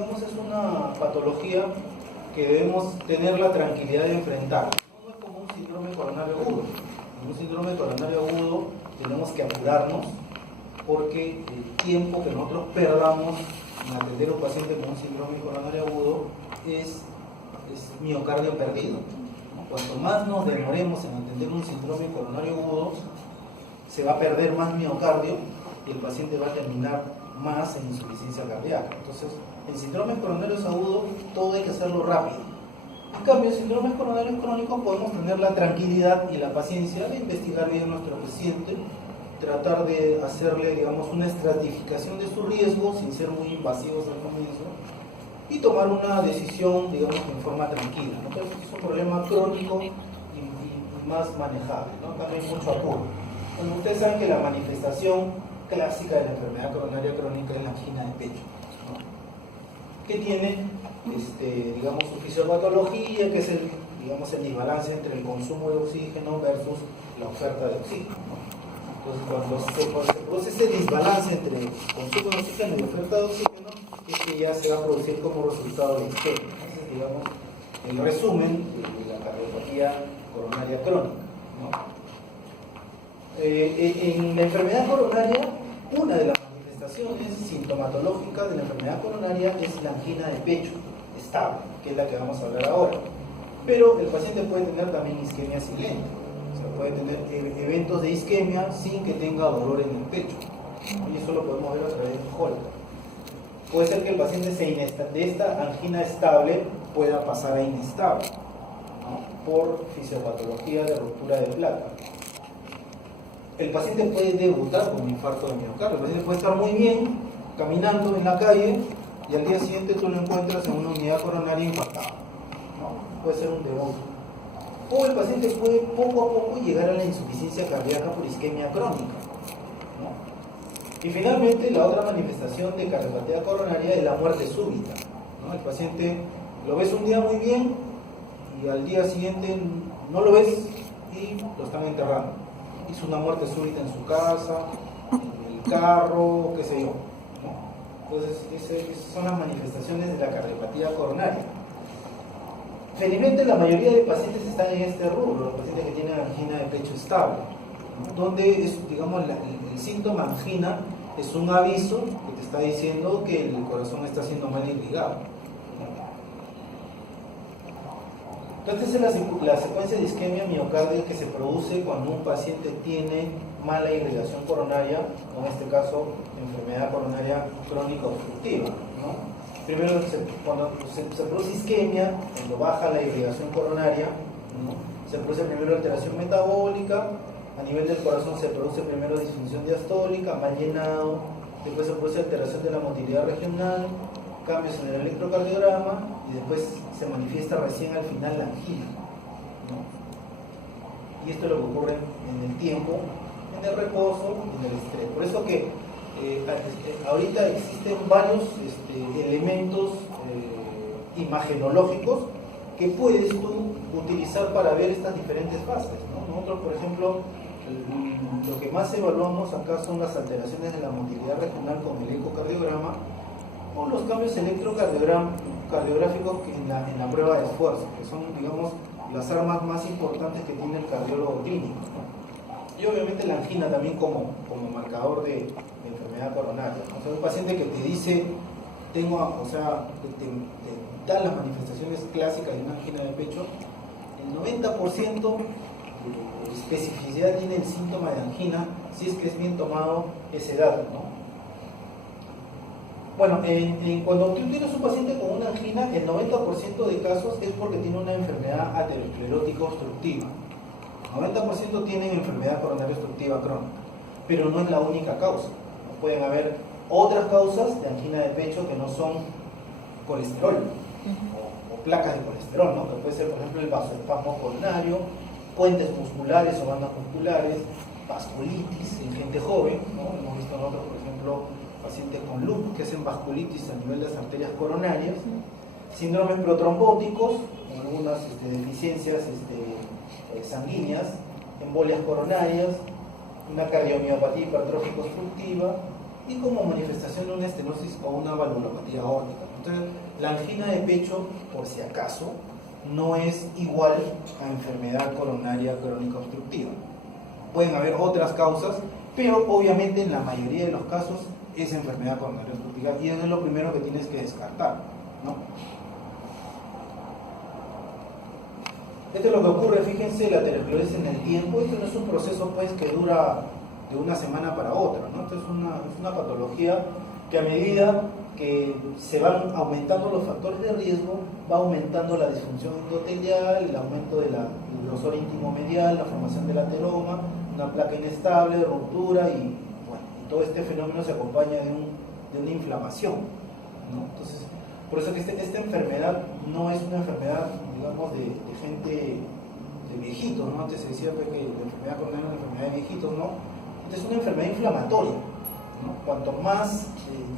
digamos, es una patología que debemos tener la tranquilidad de enfrentar. No es como un síndrome coronario agudo. En un síndrome coronario agudo tenemos que apurarnos porque el tiempo que nosotros perdamos en atender a un paciente con un síndrome coronario agudo es miocardio perdido. Cuanto más nos demoremos en atender un síndrome coronario agudo, se va a perder más miocardio y el paciente va a terminar más en insuficiencia cardíaca. Entonces, en síndromes coronarios agudos, todo hay que hacerlo rápido. En cambio, en síndromes coronarios crónicos podemos tener la tranquilidad y la paciencia de investigar bien a nuestro paciente, tratar de hacerle, digamos, una estratificación de su riesgo sin ser muy invasivos al comienzo y tomar una decisión, digamos, en forma tranquila, ¿no? Entonces, es un problema crónico y más manejable, ¿no? También mucho apuro. Bueno, ustedes saben que la manifestación clásica de la enfermedad coronaria crónica es la angina de pecho, ¿no? Que tiene, digamos, su fisiopatología, que es el desbalance entre el consumo de oxígeno versus la oferta de oxígeno, ¿no? Entonces, cuando se produce ese desbalance entre el consumo de oxígeno y la oferta de oxígeno, es que ya se va a producir como resultado de isquemia. Entonces, digamos, el resumen de la cardiopatía coronaria crónica, ¿no? En la enfermedad coronaria, una de las manifestaciones sintomatológicas de la enfermedad coronaria es la angina de pecho estable, que es la que vamos a hablar ahora. Pero el paciente puede tener también isquemia silente, o sea, puede tener eventos de isquemia sin que tenga dolor en el pecho, ¿no? Y eso lo podemos ver a través del Holter. Puede ser que el paciente de esta angina estable pueda pasar a inestable, ¿no? Por fisiopatología de ruptura de placa. El paciente puede debutar con un infarto de miocardio. El paciente puede estar muy bien caminando en la calle y al día siguiente tú lo encuentras en una unidad coronaria infartada, ¿no? Puede ser un debut. O el paciente puede poco a poco llegar a la insuficiencia cardíaca por isquemia crónica, ¿no? Y finalmente la otra manifestación de cardiopatía coronaria es la muerte súbita, ¿no? El paciente lo ves un día muy bien y al día siguiente no lo ves y lo están enterrando. Hizo una muerte súbita en su casa, en el carro, qué sé yo, ¿no? Entonces, esas son las manifestaciones de la cardiopatía coronaria. Felizmente, la mayoría de pacientes están en este rubro, los pacientes que tienen angina de pecho estable, ¿no? Donde es, digamos, el síntoma angina es un aviso que te está diciendo que el corazón está siendo mal irrigado. Entonces, esta es la secuencia de isquemia miocardial que se produce cuando un paciente tiene mala irrigación coronaria, o en este caso, enfermedad coronaria crónica obstructiva, ¿no? Primero, cuando se produce isquemia, cuando baja la irrigación coronaria, ¿no? Se produce primero alteración metabólica, a nivel del corazón se produce primero disfunción diastólica, mal llenado, después se produce alteración de la motilidad regional, cambios en el electrocardiograma y después se manifiesta recién al final la angina, ¿no? Y esto es lo que ocurre en el tiempo, en el reposo y en el estrés. Por eso que ahorita existen varios elementos imagenológicos que puedes tú utilizar para ver estas diferentes fases, ¿no? Nosotros, por ejemplo, lo que más evaluamos acá son las alteraciones de la motilidad regional con el ecocardiograma o los cambios electrocardiográficos en la prueba de esfuerzo, que son, digamos, las armas más importantes que tiene el cardiólogo clínico, ¿no? Y obviamente la angina también como marcador de enfermedad coronaria, ¿no? O sea, un paciente que te dice, te dan las manifestaciones clásicas de una angina de pecho, el 90% de especificidad tiene el síntoma de angina, si es que es bien tomado ese dato, ¿no? Bueno, cuando tú tienes un paciente con una angina, el 90% de casos es porque tiene una enfermedad aterosclerótica obstructiva. 90% tienen enfermedad coronaria obstructiva crónica, pero no es la única causa. Pueden haber otras causas de angina de pecho que no son colesterol o placas de colesterol, ¿no? Que puede ser, por ejemplo, el vasoespasmo coronario, puentes musculares o bandas musculares, vasculitis en gente joven, ¿no? Hemos visto nosotros, por ejemplo, pacientes con lupus que hacen vasculitis a nivel de las arterias coronarias, síndromes protrombóticos, con algunas deficiencias sanguíneas, embolias coronarias, una cardiomiopatía hipertrófica obstructiva y como manifestación de una estenosis o una valvulopatía aórtica. Entonces, la angina de pecho, por si acaso, no es igual a enfermedad coronaria crónica obstructiva. Pueden haber otras causas, pero obviamente en la mayoría de los casos es enfermedad coronaria obstructiva y eso es lo primero que tienes que descartar, ¿no? Esto es lo que ocurre, fíjense, la aterosclerosis en el tiempo. Esto no es un proceso pues que dura de una semana para otra, ¿no? Esto es una patología que a medida que se van aumentando los factores de riesgo, va aumentando la disfunción endotelial, el aumento del grosor íntimo medial, la formación del ateroma, una placa inestable, ruptura y bueno, y todo este fenómeno se acompaña de una inflamación, ¿no? Entonces, por eso que esta enfermedad no es una enfermedad, digamos, de gente, de viejitos, ¿no? Antes se decía pues, que la enfermedad coronaria es una enfermedad de viejitos, ¿no? Es una enfermedad inflamatoria, ¿no? Cuanto más,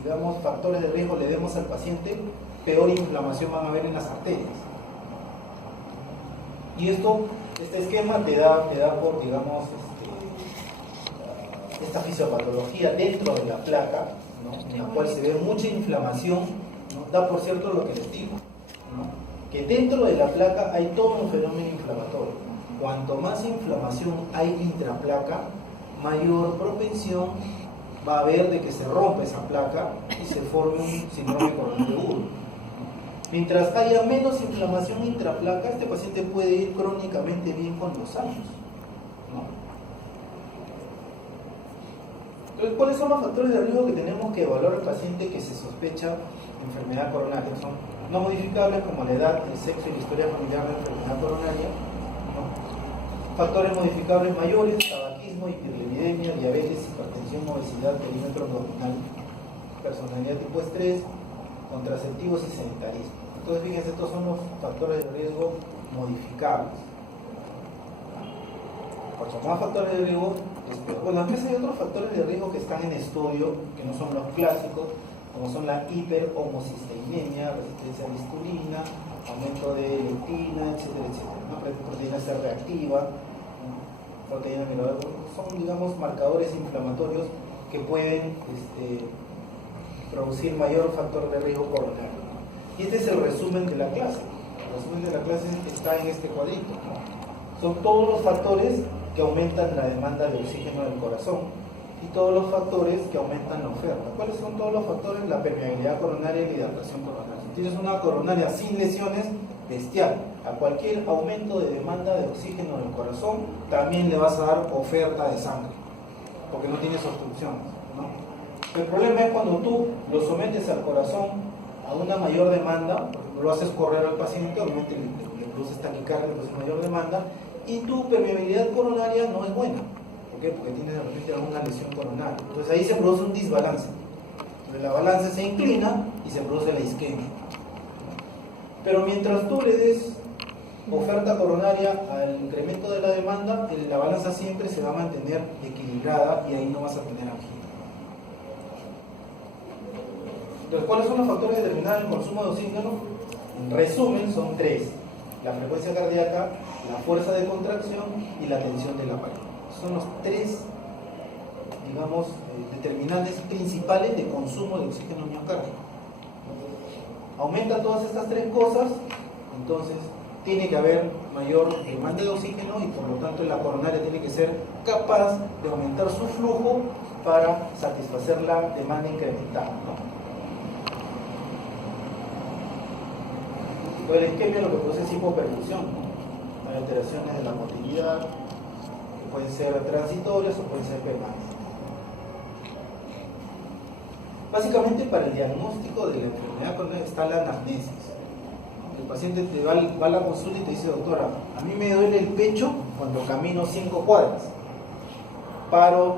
digamos, factores de riesgo le demos al paciente, peor inflamación van a haber en las arterias. Y este esquema te da por, digamos, esta fisiopatología dentro de la placa, ¿no? En la cual se ve mucha inflamación, ¿no? Da por cierto lo que les digo, ¿no? Que dentro de la placa hay todo un fenómeno inflamatorio. Cuanto más inflamación hay intraplaca, mayor propensión va a haber de que se rompa esa placa y se forme un síndrome coronario agudo. Mientras haya menos inflamación intraplaca, este paciente puede ir crónicamente bien con los años, ¿no? Entonces, ¿cuáles son los factores de riesgo que tenemos que evaluar al paciente que se sospecha enfermedad coronaria? Son no modificables como la edad, el sexo y la historia familiar de enfermedad coronaria, ¿no? Factores modificables mayores, tabaquismo, hiperlipidemia, diabetes, hipertensión, obesidad, perímetro abdominal, personalidad tipo estrés, contraceptivos y sedentarismo. Entonces, fíjense, estos son los factores de riesgo modificables. Cuanto más factores de riesgo, es peor. Bueno, a veces hay otros factores de riesgo que están en estudio, que no son los clásicos, como son la hiperhomocisteinemia, resistencia a la insulina, aumento de leptina, etcétera, etcétera, ¿no? Proteína C reactiva, ¿no? Proteína amiloide, son, digamos, marcadores inflamatorios que pueden producir mayor factor de riesgo coronario, ¿no? Y este es el resumen de la clase. El resumen de la clase está en este cuadrito, ¿no? Son todos los factores que aumentan la demanda de oxígeno del corazón y todos los factores que aumentan la oferta. ¿Cuáles son todos los factores? La permeabilidad coronaria y la hidratación coronaria. Si tienes una coronaria sin lesiones, bestial. A cualquier aumento de demanda de oxígeno del corazón, también le vas a dar oferta de sangre, porque no tienes obstrucciones, ¿no? El problema es cuando tú lo sometes al corazón a una mayor demanda, lo haces correr al paciente, obviamente le produces taquicardia, produces mayor demanda, y tu permeabilidad coronaria no es buena. ¿Por qué? Porque tienes de repente alguna lesión coronaria. Entonces ahí se produce un desbalance. Entonces la balanza se inclina y se produce la isquemia. Pero mientras tú le des oferta coronaria al incremento de la demanda, la balanza siempre se va a mantener equilibrada y ahí no vas a tener angina. Entonces, ¿cuáles son los factores que determinan el consumo de oxígeno? En resumen, son tres: la frecuencia cardíaca, la fuerza de contracción y la tensión de la pared. Son los tres, digamos, determinantes principales de consumo de oxígeno miocárdico. Aumenta todas estas tres cosas, entonces tiene que haber mayor demanda de oxígeno y por lo tanto la coronaria tiene que ser capaz de aumentar su flujo para satisfacer la demanda incremental, ¿no? La isquemia lo que produce es hipoperfusión, ¿no? Hay alteraciones de la motilidad que pueden ser transitorias o pueden ser permanentes. Básicamente, para el diagnóstico de la enfermedad coronaria está la anamnesis. El paciente te va a la consulta y te dice: doctora, a mí me duele el pecho cuando camino 5 cuadras. Paro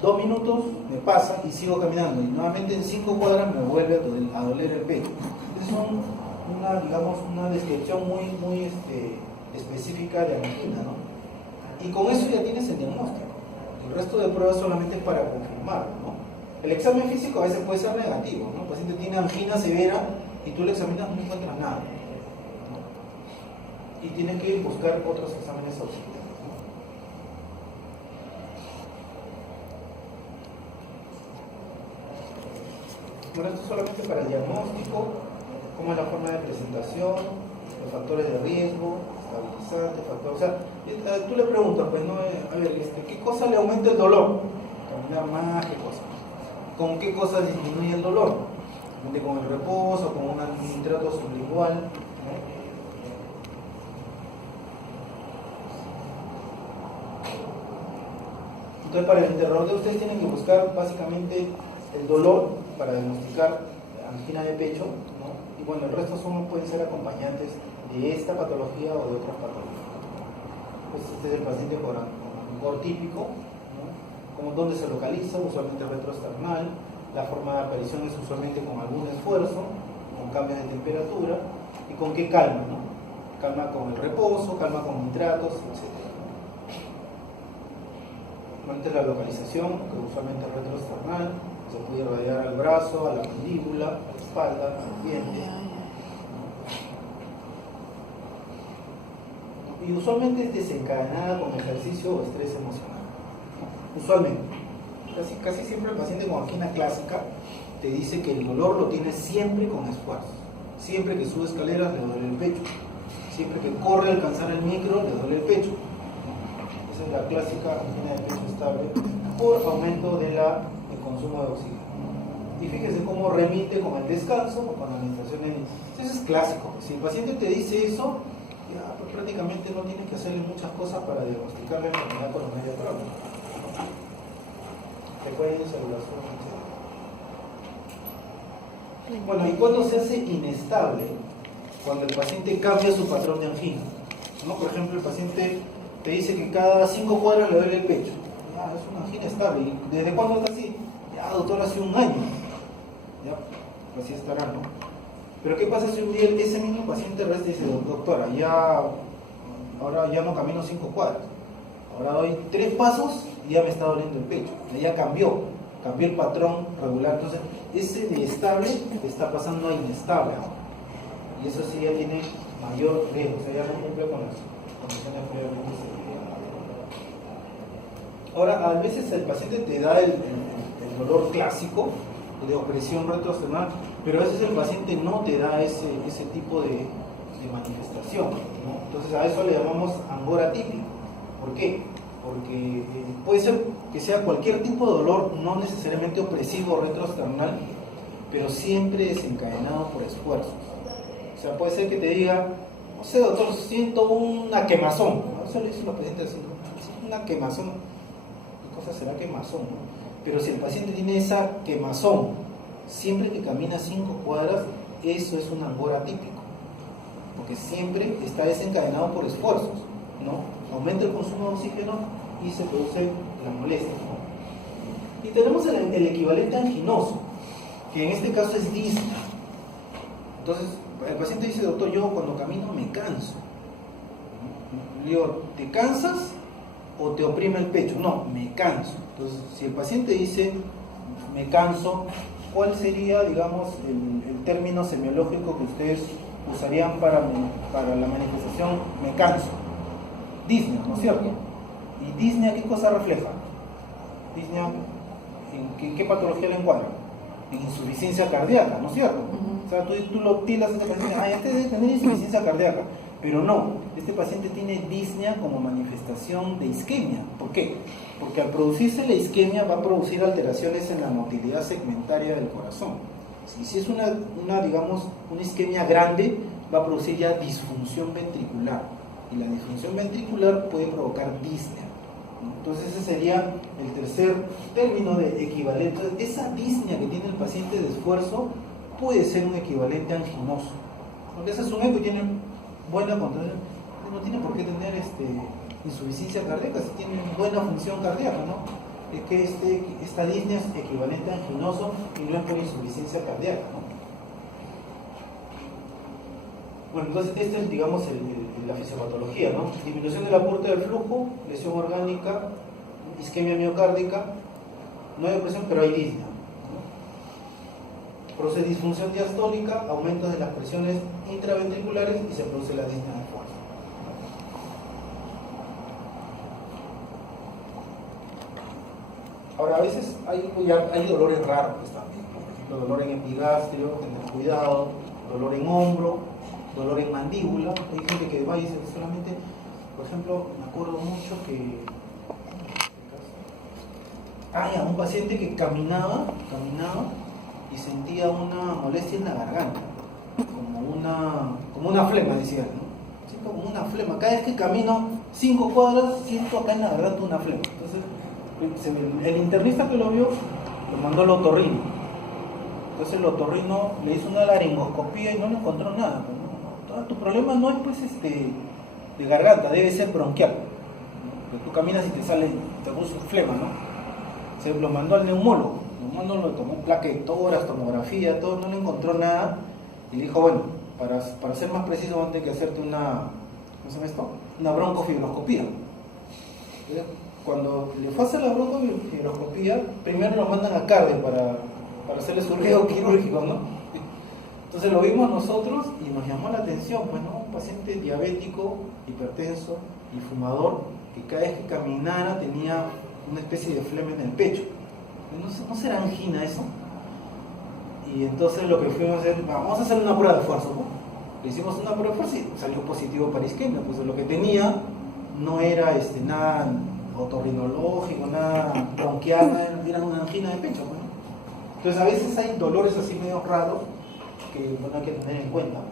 2 minutos, me pasa y sigo caminando. Y nuevamente en 5 cuadras me vuelve a doler el pecho. Es una descripción muy específica de angina, ¿no? Y con eso ya tienes el diagnóstico. El resto de pruebas solamente es para confirmar, ¿no? El examen físico a veces puede ser negativo, ¿no? El paciente tiene angina severa y tú le examinas, no encuentras nada, ¿no? Y tienes que ir a buscar otros exámenes auxiliares, ¿no? Bueno, esto es solamente para el diagnóstico, cómo es la forma de presentación, los factores de riesgo, estabilizantes, factores. O sea, tú le preguntas, pues, ¿no? A ver, ¿qué cosa le aumenta el dolor? Caminar más, ¿qué cosa? ¿Con qué cosas disminuye el dolor? Con el reposo, con un nitrato sublingual, ¿no? Entonces, para el interrogador ustedes tienen que buscar básicamente el dolor para diagnosticar angina de pecho, ¿no? Y bueno, el resto pueden ser acompañantes de esta patología o de otras patologías. Pues este es el paciente con angor típico, ¿no? Como dónde se localiza, usualmente retroesternal. La forma de aparición es usualmente con algún esfuerzo, con cambios de temperatura y con qué calma, ¿no? Calma con el reposo, calma con nitratos, etc. Ante la localización, que usualmente es retroesternal, se puede radiar al brazo, a la mandíbula, a la espalda, al diente. Y usualmente es desencadenada con ejercicio o estrés emocional. Usualmente. Casi siempre el paciente con angina clásica te dice que el dolor lo tiene siempre con esfuerzo. Siempre que sube escaleras le duele el pecho. Siempre que corre a alcanzar el micro le duele el pecho. Esa es la clásica angina de pecho estable por aumento del consumo de oxígeno. Y fíjense cómo remite con el descanso o con la administración de... Eso es clásico. Si el paciente te dice eso, ya pues prácticamente no tienes que hacerle muchas cosas para diagnosticar la enfermedad coronaria crónica. Recuerden celulación, etc. Bueno, ¿y cuándo se hace inestable? Cuando el paciente cambia su patrón de angina, ¿no? Por ejemplo, el paciente te dice que cada 5 cuadras le duele el pecho. Ya, es una angina estable. ¿Y desde cuándo está así? Ya, doctor, hace un año. Ya, así estará, ¿no? Pero ¿qué pasa si un día ese mismo paciente dice, doctora, ahora ya no camino 5 cuadras, ahora doy 3 pasos y ya me está doliendo el pecho, ya cambió el patrón regular, entonces ese de estable está pasando a inestable ahora, y eso sí ya tiene mayor riesgo, o sea, ya no cumple con las condiciones previamente establecidas. Ahora, a veces el paciente te da el dolor clásico de opresión retroesternal, pero a veces el paciente no te da ese tipo de manifestación, ¿no? Entonces a eso le llamamos angor atípico. ¿Por qué? Porque puede ser que sea cualquier tipo de dolor, no necesariamente opresivo o retroesternal, pero siempre desencadenado por esfuerzos. O sea, puede ser que te diga, no sé, doctor, siento una quemazón, ¿no? Eso le dicen los pacientes así, una quemazón. ¿Qué cosa será quemazón, no? Pero si el paciente tiene esa quemazón siempre que camina 5 cuadras, eso es un angor atípico, porque siempre está desencadenado por esfuerzos, ¿no? Aumenta el consumo de oxígeno y se produce la molestia, ¿no? Y tenemos el equivalente anginoso, que en este caso es disnea. Entonces, el paciente dice, doctor, yo cuando camino me canso. Le digo, ¿te cansas o te oprime el pecho? No, me canso. Entonces, si el paciente dice, me canso, ¿cuál sería, digamos, el término semiológico que ustedes usarían para la manifestación me canso? Disnea, ¿no es cierto? ¿Y disnea qué cosa refleja? Disnea, ¿en qué patología la encuadra? En insuficiencia cardíaca, ¿no es cierto? O sea, tú lo tilas a este paciente, este debe tener insuficiencia cardíaca, pero no, este paciente tiene disnea como manifestación de isquemia. ¿Por qué? Porque al producirse la isquemia va a producir alteraciones en la motilidad segmentaria del corazón. Y si es digamos, una isquemia grande, va a producir ya disfunción ventricular. Y la disfunción ventricular puede provocar disnea. Entonces ese sería el tercer término de equivalente. Esa disnea que tiene el paciente de esfuerzo puede ser un equivalente anginoso. Porque ese es un eco y tiene buena contracción. No tiene por qué tener insuficiencia cardíaca si tiene buena función cardíaca, ¿no? Es que esta disnea es equivalente a anginoso y no es por insuficiencia cardíaca, ¿no? Bueno, entonces esta es, digamos, la fisiopatología, ¿no? Disminución del aporte del flujo, lesión orgánica, isquemia miocárdica, no hay opresión, pero hay disnea, ¿no? Produce disfunción diastólica, aumento de las presiones intraventriculares y se produce la disnea de fuerza. Ahora, a veces hay dolores raros también. Por ejemplo, dolor en epigastrio, tener cuidado, dolor en hombro, dolor en mandíbula. Hay gente que va y dice solamente, por ejemplo, me acuerdo mucho que un paciente que caminaba y sentía una molestia en la garganta, como una flema, decía, ¿no? Siento como una flema. Cada vez que camino 5 cuadras, siento acá en la garganta una flema. Entonces, el internista que lo vio, lo mandó al otorrino. Entonces el otorrino le hizo una laringoscopía y no le encontró nada. ¿No? Tu problema no es pues de garganta, debe ser bronquial, ¿no? Porque tú caminas y te puso flema, ¿no? Se lo mandó al neumólogo. El neumólogo le tomó plaquetoras, tomografía, todo, no le encontró nada. Y le dijo, bueno, para ser más preciso, vamos a tener que hacerte una broncofibroscopía. Cuando le fue a hacer la broncofibroscopía, primero lo mandan a cardio para hacerle su riesgo quirúrgico, ¿no? Entonces lo vimos nosotros y nos llamó la atención, pues, ¿no? Un paciente diabético, hipertenso y fumador, que cada vez que caminara tenía una especie de flema en el pecho. ¿No será angina eso? Y entonces lo que fuimos a hacer, vamos a hacer una prueba de esfuerzo, ¿no? Le hicimos una prueba de esfuerzo y salió positivo para isquemia, pues lo que tenía no era nada otorrinológico, nada bronquial, era una angina de pecho, ¿no? Entonces a veces hay dolores así medio raros que hay que tener en cuenta, ¿no?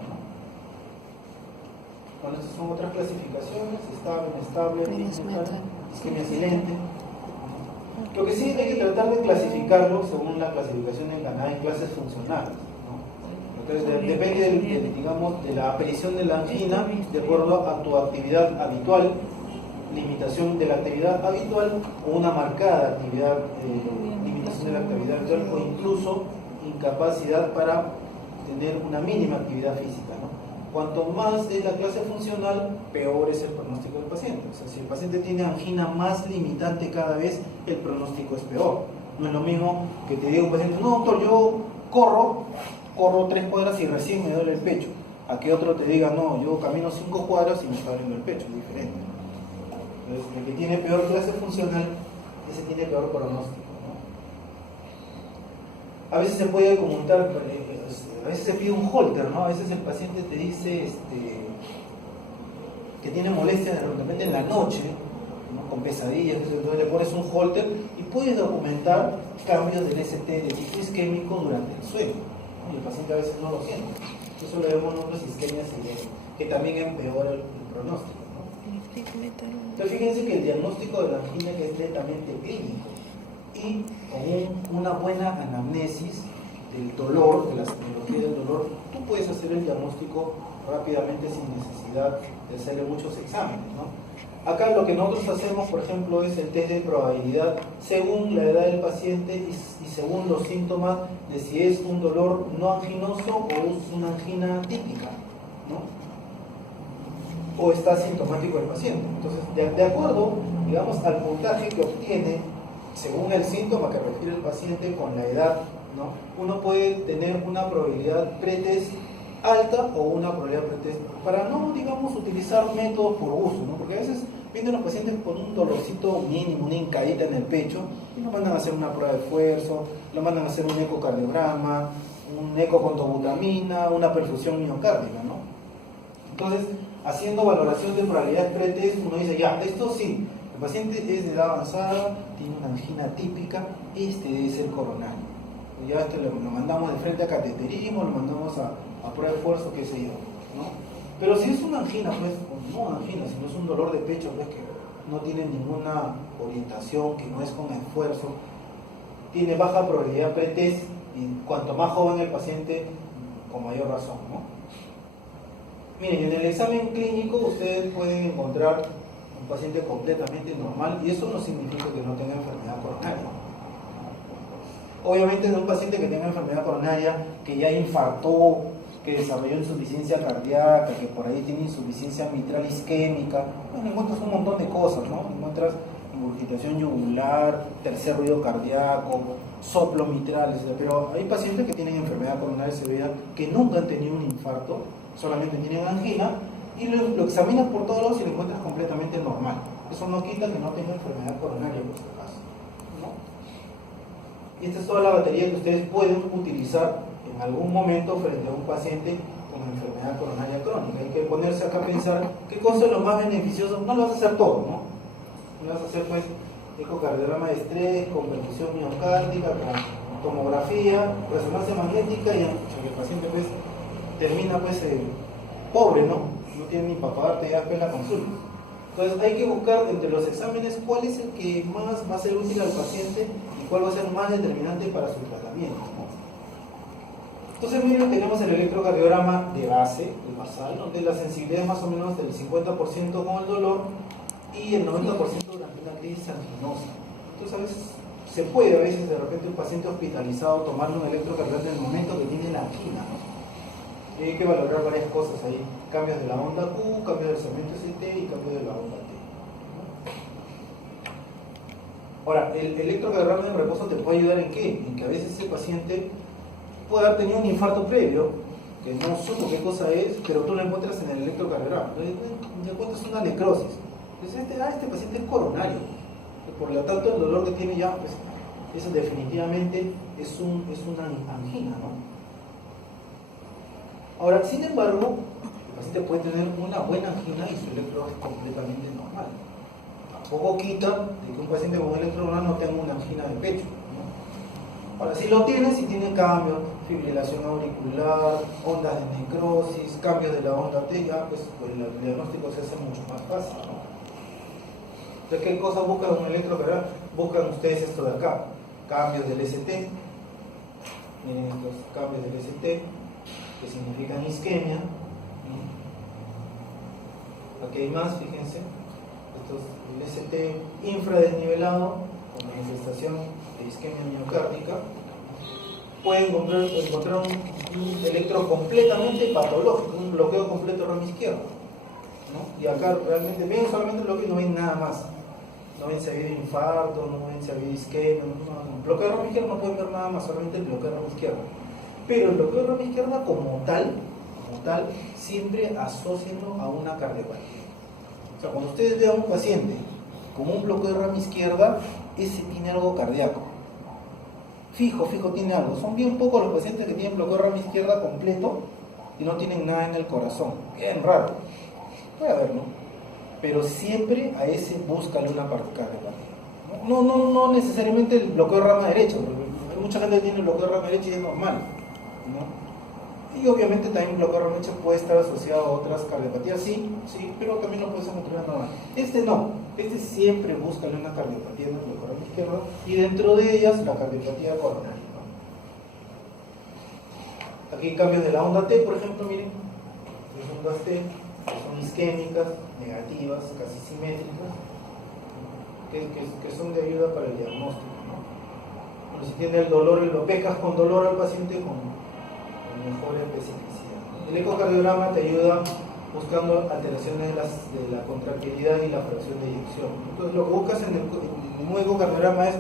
Bueno, estas son otras clasificaciones: estable, inestable, isquemia silente. Lo que sí hay que tratar de clasificarlo según la clasificación en Canadá en clases funcionales, ¿no? Entonces depende digamos, de la aparición de la angina de acuerdo a tu actividad habitual, limitación de la actividad habitual o una marcada limitación de la actividad habitual o incluso incapacidad para tener una mínima actividad física, ¿no? Cuanto más es la clase funcional, peor es el pronóstico del paciente. O sea, si el paciente tiene angina más limitante cada vez, el pronóstico es peor. No es lo mismo que te diga un paciente, no doctor, yo corro 3 cuadras y recién me duele el pecho, a que otro te diga, no, yo camino 5 cuadras y me está doliendo el pecho. Es diferente. Entonces, el que tiene peor clase funcional, ese tiene peor pronóstico, ¿no? A veces se puede comentar, a veces se pide un holter, ¿no? A veces el paciente te dice que tiene molestias de repente en la noche, ¿no? Con pesadillas, entonces le pones un holter y puedes documentar cambios del ST de tipo isquémico durante el sueño, ¿no? Y el paciente a veces no lo siente. Eso le vemos nosotros isquemias que también empeora el pronóstico, ¿no? Entonces fíjense que el diagnóstico de la angina que es netamente clínico y con una buena anamnesis del dolor, de la semiología del dolor, tú puedes hacer el diagnóstico rápidamente sin necesidad de hacerle muchos exámenes, ¿no? Acá lo que nosotros hacemos, por ejemplo, es el test de probabilidad según la edad del paciente y según los síntomas de si es un dolor no anginoso o es una angina típica, ¿no? O está sintomático el paciente. Entonces, de acuerdo, digamos, al puntaje que obtiene según el síntoma que refiere el paciente con la edad, ¿no? Uno puede tener una probabilidad pretest alta o una probabilidad pretest, para no, digamos, utilizar métodos por gusto, ¿no? Porque a veces vienen los pacientes con un dolorcito mínimo, una hincadita en el pecho, y lo mandan a hacer una prueba de esfuerzo, lo mandan a hacer un ecocardiograma, un eco con dobutamina, una perfusión miocárdica, ¿no? Entonces, haciendo valoración de probabilidades pretest, uno dice, ya, esto sí, el paciente es de edad avanzada, tiene una angina típica, debe ser coronario. Ya lo mandamos de frente a cateterismo, lo mandamos a prueba de esfuerzo, qué sé yo, ¿no? Pero si es una angina, pues, no angina, sino es un dolor de pecho, pues, que no tiene ninguna orientación, que no es con esfuerzo, tiene baja probabilidad pretest, y cuanto más joven el paciente, con mayor razón, ¿no? Miren, en el examen clínico ustedes pueden encontrar un paciente completamente normal, y eso no significa que no tenga enfermedad coronaria. Obviamente de un paciente que tenga enfermedad coronaria, que ya infartó, que desarrolló insuficiencia cardíaca, que por ahí tiene insuficiencia mitral isquémica, bueno, encuentras un montón de cosas, ¿no? Encuentras ingurgitación yugular, tercer ruido cardíaco, soplo mitral, etc. Pero hay pacientes que tienen enfermedad coronaria severa, que nunca han tenido un infarto, solamente tienen angina, y lo examinas por todos lados y lo encuentras completamente normal. Eso no quita que no tenga enfermedad coronaria, por si acaso, ¿no? Y esta es toda la batería que ustedes pueden utilizar en algún momento frente a un paciente con enfermedad coronaria crónica. Hay que ponerse acá a pensar qué cosa es lo más beneficioso. No lo vas a hacer todo, ¿no? No vas a hacer pues ecocardiograma de estrés, con perfusión miocárdica, con tomografía, resonancia magnética, y el paciente pues termina pues pobre, ¿no? No tiene ni para pagarte ya pues la consulta. Entonces hay que buscar entre los exámenes cuál es el que más va a ser útil al paciente y cuál va a ser más determinante para su tratamiento, ¿no? Entonces miren, tenemos el electrocardiograma de base, el basal, donde la sensibilidad es más o menos del 50% con el dolor y el 90% durante una crisis anginosa. Entonces a veces se puede, a veces de repente un paciente hospitalizado tomarle un electrocardiograma en el momento que tiene la angina, ¿no? Y hay que valorar varias cosas ahí, cambios de la onda Q, cambios del segmento ST y cambios de la onda T. Ahora, el electrocardiograma en reposo te puede ayudar en qué? En que a veces ese paciente puede haber tenido un infarto previo, que no supo qué cosa es, pero tú lo encuentras en el electrocardiograma. Le encuentras una necrosis. Entonces, este paciente es coronario. Por lo tanto, el dolor que tiene ya, pues, eso definitivamente es una angina, ¿no? Ahora, sin embargo, el paciente puede tener una buena angina y su electro es completamente normal. Tampoco quita de que un paciente con electro normal no tenga una angina de pecho, ¿no? Ahora, si lo tiene, si tiene cambios, fibrilación auricular, ondas de necrosis, cambios de la onda T, ya pues el diagnóstico se hace mucho más fácil, ¿no? Entonces, ¿qué cosas buscan un electrocardiograma? Buscan ustedes esto de acá, cambios del ST, miren estos cambios del ST, que significan isquemia. Aquí hay más, fíjense, esto es el ST infradesnivelado con manifestación de isquemia miocárdica. Pueden encontrar un electro completamente patológico, un bloqueo completo ramo izquierdo, ¿no? Y acá realmente ven solamente el bloqueo y no ven nada más. No ven si ha habido infarto, no ven si ha habido isquemia, no. Bloqueo de ramo izquierdo no pueden ver nada más, solamente el bloqueo de ramo izquierdo. Pero el bloqueo de rama izquierda como tal, siempre asócienlo a una cardiopatía. O sea, cuando ustedes vean un paciente con un bloqueo de rama izquierda, ese tiene algo cardíaco. Fijo tiene algo. Son bien pocos los pacientes que tienen bloqueo de rama izquierda completo y no tienen nada en el corazón. Bien raro. Puede haber, ¿no? Pero siempre a ese búscale una cardiopatía. No necesariamente el bloqueo de rama derecha, porque hay mucha gente que tiene bloqueo de rama derecha y es normal, ¿no? Y obviamente también bloqueo de rama derecha puede estar asociado a otras cardiopatías, sí, pero también lo puedes encontrar normal. Este siempre busca una cardiopatía en el bloqueo de rama izquierda y dentro de ellas la cardiopatía coronaria, ¿no? Aquí cambios de la onda T, por ejemplo, miren, las ondas T son isquémicas, negativas, casi simétricas, que son de ayuda para el diagnóstico, ¿no? Pero si tiene el dolor, lo pecas con dolor al paciente con mejor especificidad. El ecocardiograma te ayuda buscando alteraciones de la contractilidad y la fracción de eyección. Entonces lo que buscas en un ecocardiograma es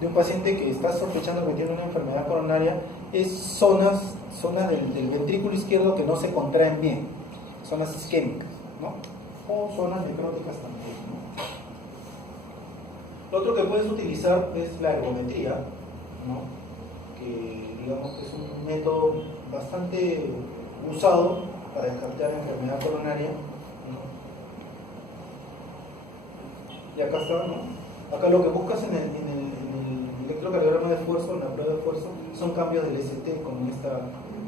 de un paciente que está sospechando que tiene una enfermedad coronaria, es zonas del ventrículo izquierdo que no se contraen bien, zonas isquémicas, ¿no? O zonas necróticas también, ¿no? Lo otro que puedes utilizar es la ergometría, ¿no? Que digamos que es un método bastante usado para descartar enfermedad coronaria, ¿no? Y acá está, ¿no? Acá lo que buscas en el electrocardiograma de esfuerzo, en la prueba de esfuerzo, son cambios del ST, como esta,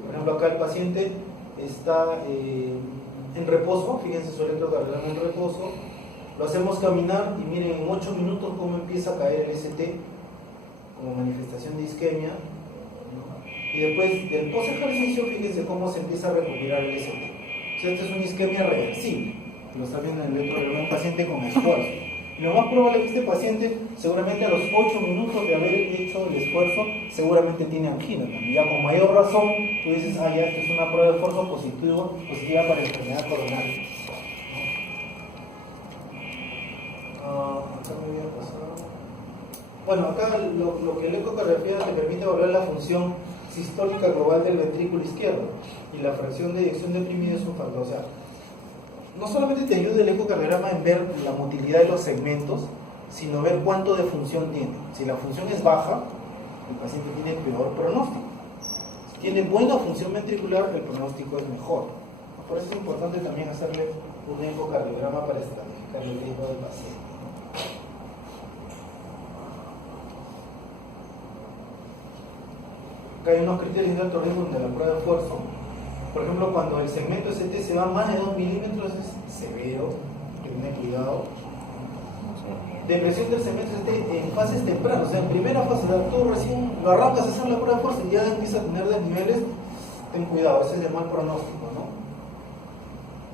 por ejemplo, acá el paciente está en reposo, fíjense su electrocardiograma en reposo, lo hacemos caminar y miren en 8 minutos cómo empieza a caer el ST como manifestación de isquemia, ¿no? Y después del post ejercicio, fíjense cómo se empieza a recuperar el ST. O sea, esta es una isquemia reversible, lo está viendo en el electrocardiograma de un paciente con esfuerzo. Y lo más probable es que este paciente, seguramente a los 8 minutos de haber hecho el esfuerzo, seguramente tiene angina también. Ya con mayor razón, tú dices, ya, esta es una prueba de esfuerzo positiva para enfermedad coronaria. Acá me voy a pasar. Bueno, acá lo que el ecocardiografía te permite evaluar la función sistólica global del ventrículo izquierdo y la fracción de eyección deprimida es un factor. O sea, no solamente te ayuda el ecocardiograma en ver la motilidad de los segmentos, sino ver cuánto de función tiene. Si la función es baja, el paciente tiene peor pronóstico. Si tiene buena función ventricular, el pronóstico es mejor. Por eso es importante también hacerle un ecocardiograma para estratificar el riesgo del paciente. Acá hay unos criterios de alto riesgo de la prueba de esfuerzo. Por ejemplo, cuando el segmento ST se va más de 2 milímetros es severo, tiene cuidado. Depresión del segmento ST en fases tempranas, o sea, en primera fase, tú recién lo arrancas a hacer la prueba de esfuerzo y ya empieza a tener desniveles, ten cuidado, ese es el mal pronóstico, ¿no?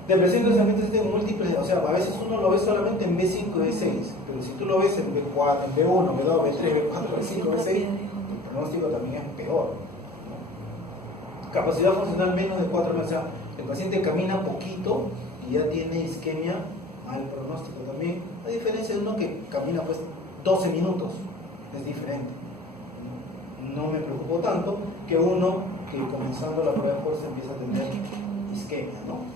Depresión del segmento ST múltiple, o sea, a veces uno lo ve solamente en B5, B6, pero si tú lo ves en B4, en B1, B2, B3, B4, B5, B6, el pronóstico también es peor, ¿no? Capacidad funcional menos de 4 meses, o sea, el paciente camina poquito y ya tiene isquemia, mal pronóstico también, a diferencia de uno que camina pues 12 minutos, es diferente. No me preocupo tanto que uno que comenzando la prueba de fuerza empieza a tener isquemia, ¿no?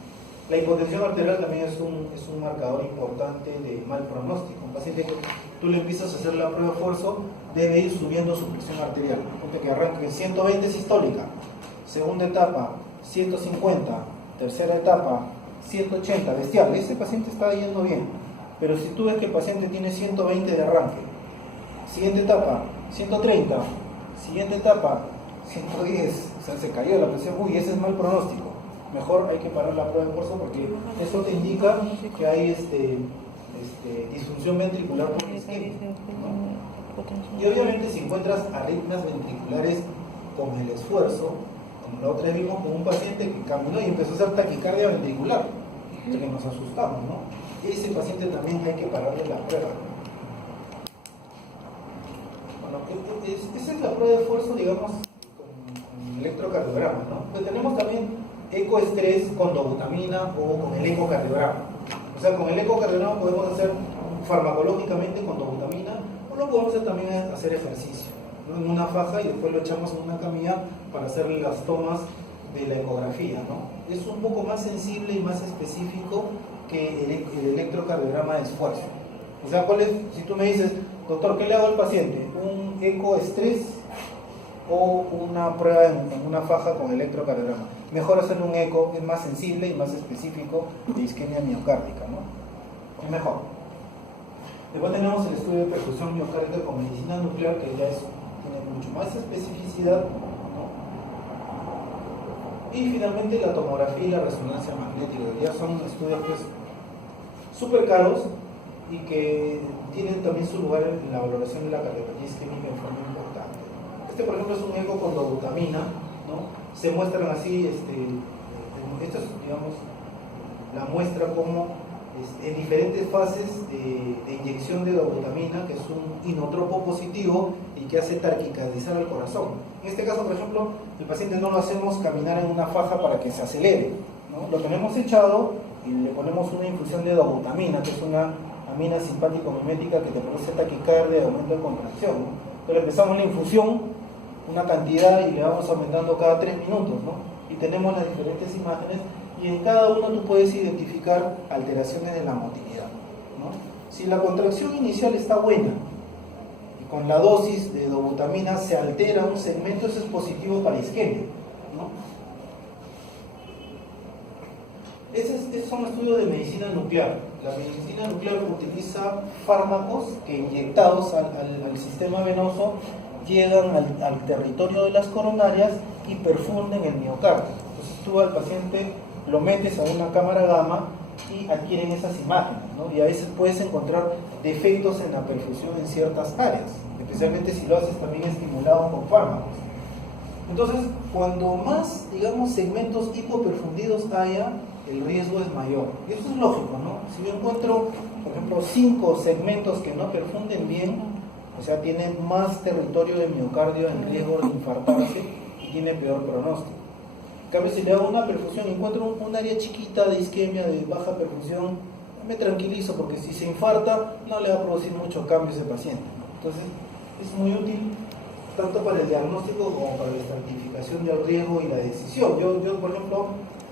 La hipotensión arterial también es un marcador importante de mal pronóstico. Un paciente que tú le empiezas a hacer la prueba de esfuerzo debe ir subiendo su presión arterial. Ponte que arranque en 120 sistólica, segunda etapa 150, tercera etapa 180, bestial. Ese paciente está yendo bien. Pero si tú ves que el paciente tiene 120 de arranque, siguiente etapa 130, siguiente etapa 110, o sea, se cayó la presión, uy, ese es mal pronóstico. Mejor hay que parar la prueba de esfuerzo porque eso te indica que hay disfunción ventricular por isquemia, ¿no? Y obviamente si encuentras arritmias ventriculares con el esfuerzo, como la otra vez vimos con un paciente que caminó y empezó a hacer taquicardia ventricular, que nos asustamos, ¿no? Ese paciente también hay que pararle la prueba. Bueno, esa es la prueba de esfuerzo, digamos, con electrocardiograma, ¿no? Pues tenemos también ecoestrés con dobutamina o con el ecocardiograma. O sea, con el ecocardiograma podemos hacer farmacológicamente con dobutamina o lo podemos hacer también hacer ejercicio, ¿no? En una faja y después lo echamos en una camilla para hacer las tomas de la ecografía, ¿no? Es un poco más sensible y más específico que el electrocardiograma de esfuerzo. O sea, si tú me dices, doctor, ¿qué le hago al paciente? ¿Un ecoestrés o una prueba en una faja con electrocardiograma? Mejor hacer un eco, es más sensible y más específico de isquemia miocárdica, ¿no? Es mejor. Después tenemos el estudio de perfusión miocárdica con medicina nuclear, que ya tiene mucho más especificidad, ¿no? Y finalmente la tomografía y la resonancia magnética, ya son estudios pues súper caros y que tienen también su lugar en la valoración de la cardiopatía isquémica en forma importante. Por ejemplo, es un eco con dobutamina, ¿no? Se muestran así, esta es, digamos, la muestra como en diferentes fases de inyección de dobutamina, que es un inotropo positivo y que hace taquicardizar al corazón. En este caso, por ejemplo, el paciente no lo hacemos caminar en una faja para que se acelere, ¿no? Lo tenemos echado y le ponemos una infusión de dobutamina, que es una amina simpático-mimética que te produce taquicardia y aumento de contracción, ¿no? Entonces empezamos la infusión, una cantidad, y le vamos aumentando cada 3 minutos, ¿no? Y tenemos las diferentes imágenes y en cada uno tú puedes identificar alteraciones de la motilidad, ¿no? Si la contracción inicial está buena y con la dosis de dobutamina se altera un segmento, eso es positivo para isquemia, ¿no? Esos son estudios de medicina nuclear. La medicina nuclear utiliza fármacos que inyectados al sistema venoso llegan al territorio de las coronarias y perfunden el miocardio. Entonces tú al paciente lo metes a una cámara gamma y adquieren esas imágenes, ¿no? Y a veces puedes encontrar defectos en la perfusión en ciertas áreas, especialmente si lo haces también estimulado con fármacos. Entonces, cuando más, digamos, segmentos hipoperfundidos haya, el riesgo es mayor. Y eso es lógico, ¿no? Si yo encuentro, por ejemplo, 5 segmentos que no perfunden bien, o sea, tiene más territorio de miocardio en riesgo de infartarse y tiene peor pronóstico. En cambio, si le hago una perfusión y encuentro un área chiquita de isquemia, de baja perfusión, me tranquilizo porque si se infarta no le va a producir mucho cambio a ese paciente. Entonces, es muy útil tanto para el diagnóstico como para la estratificación del riesgo y la decisión. Yo por ejemplo,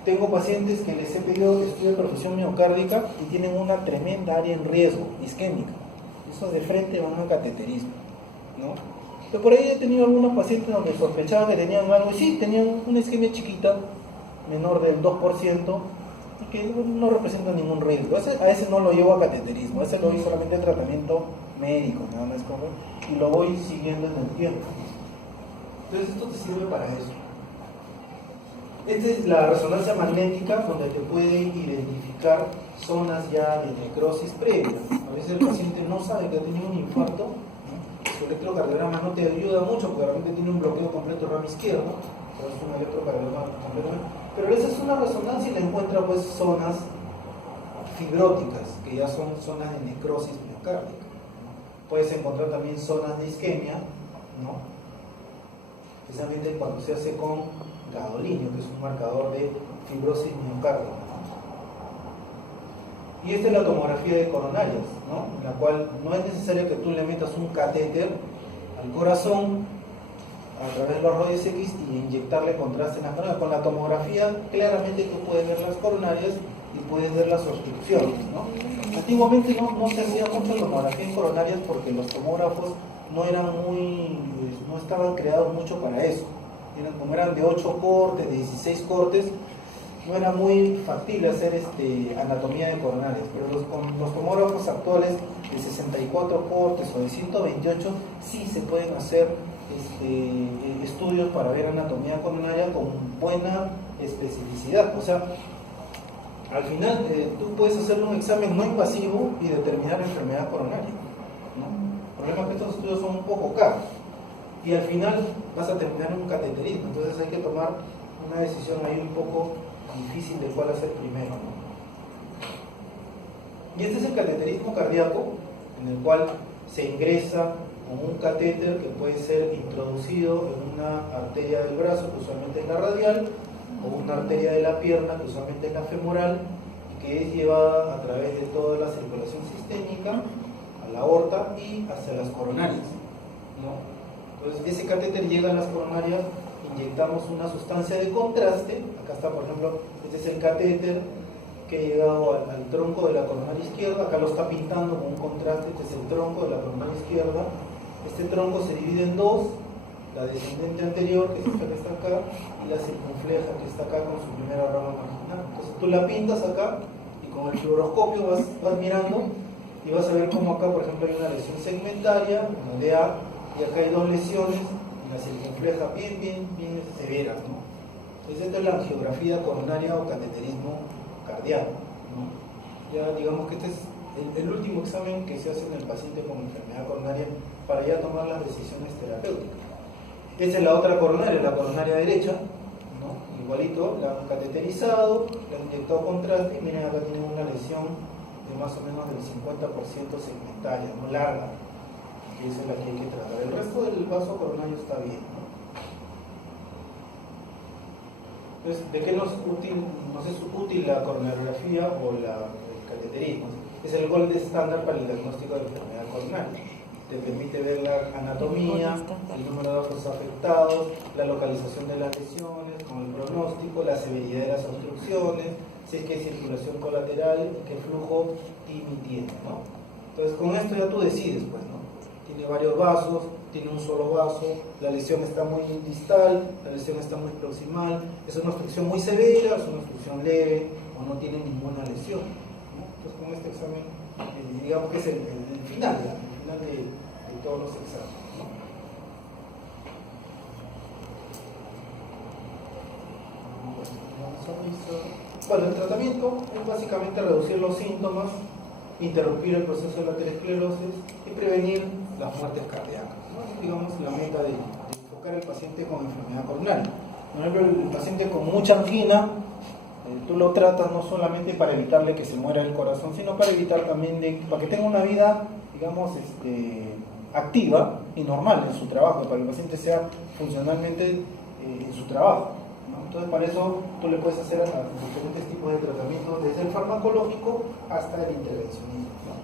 tengo pacientes que les he pedido estudio de perfusión miocárdica y tienen una tremenda área en riesgo isquémica. Esos de frente van a cateterismo, ¿no? Pero por ahí he tenido algunos pacientes donde sospechaba que tenían algo, y sí, tenían una isquemia chiquita, menor del 2%, y que no representa ningún riesgo. A ese no lo llevo a cateterismo, a ese lo doy solamente tratamiento médico, nada más como, y lo voy siguiendo en el tiempo. Entonces esto te sirve para eso. Esta es la resonancia magnética, donde te puede identificar zonas ya de necrosis previa. A veces el paciente no sabe que ha tenido un infarto, ¿no? Su electrocardiograma no te ayuda mucho porque realmente tiene un bloqueo completo ramo izquierdo, es un electrocardiograma completamente. Pero esa es una resonancia y le encuentra pues zonas fibróticas, que ya son zonas de necrosis miocárdica. Puedes encontrar también zonas de isquemia, ¿no? Especialmente cuando se hace con gadolinio, que es un marcador de fibrosis miocárdica. Y esta es la tomografía de coronarias, ¿no? En la cual no es necesario que tú le metas un catéter al corazón a través de los rayos X y inyectarle contraste en las coronarias. Con la tomografía claramente tú puedes ver las coronarias y puedes ver las obstrucciones, ¿no? Antiguamente no se hacía mucha tomografía en coronarias porque los tomógrafos no estaban creados mucho para eso. Como eran de 8 cortes, de 16 cortes, no era muy factible hacer anatomía de coronarias, pero con los tomógrafos actuales de 64 cortes o de 128 sí se pueden hacer estudios para ver anatomía coronaria con buena especificidad. O sea, al final tú puedes hacer un examen no invasivo y determinar la enfermedad coronaria, ¿no? El problema es que estos estudios son un poco caros y al final vas a terminar en un cateterismo, entonces hay que tomar una decisión ahí un poco difícil de cuál hacer primero, ¿no? Y este es el cateterismo cardíaco, en el cual se ingresa con un catéter que puede ser introducido en una arteria del brazo, que usualmente es la radial, o una arteria de la pierna, que usualmente es la femoral, y que es llevada a través de toda la circulación sistémica a la aorta y hacia las coronarias, ¿no? Entonces ese catéter llega a las coronarias, inyectamos una sustancia de contraste. Acá está, por ejemplo, este es el catéter que ha llegado al tronco de la coronaria izquierda. Acá lo está pintando con un contraste. Este es el tronco de la coronaria izquierda. Este tronco se divide en dos: la descendente anterior, que es esta que está acá, y la circunfleja, que está acá con su primera rama marginal. Entonces tú la pintas acá y con el fluoroscopio vas mirando y vas a ver cómo acá, por ejemplo, hay una lesión segmentaria, una DA, y acá hay dos lesiones en la circunfleja bien severas, ¿no? Entonces esta es la angiografía coronaria o cateterismo cardíaco, ¿no? Ya digamos que este es el último examen que se hace en el paciente con enfermedad coronaria para ya tomar las decisiones terapéuticas. Esta es la otra coronaria, la coronaria derecha, ¿no? Igualito, la han cateterizado, le han inyectado contraste y miren, acá tienen una lesión de más o menos del 50% segmentaria, no larga, que esa es la que hay que tratar. El resto del vaso coronario está bien, ¿no? Entonces, ¿de qué nos es útil la coronariografía o el cateterismo? Es el gold estándar para el diagnóstico de la enfermedad coronaria. Te permite ver la anatomía, el número de ojos afectados, la localización de las lesiones, con el pronóstico, la severidad de las obstrucciones, si es que hay circulación colateral y qué flujo TIMI tiene, ¿no? Entonces, con esto ya tú decides, pues, ¿no? Tiene varios vasos, tiene un solo vaso, la lesión está muy distal, la lesión está muy proximal, es una obstrucción muy severa, es una obstrucción leve o no tiene ninguna lesión, ¿no? Entonces con este examen, digamos que es el final, ¿ya? El final de todos los exámenes, ¿no? Bueno, el tratamiento es básicamente reducir los síntomas, interrumpir el proceso de la aterosclerosis y prevenir las muertes cardíacas, ¿no? Es, digamos, la meta de enfocar al paciente con enfermedad coronaria. Por ejemplo, el paciente con mucha angina, tú lo tratas no solamente para evitarle que se muera el corazón, sino para evitar también para que tenga una vida, digamos, activa y normal en su trabajo, para que el paciente sea funcionalmente en su trabajo, ¿no? Entonces, para eso tú le puedes hacer diferentes tipos de tratamientos, desde el farmacológico hasta el intervencionismo, ¿no?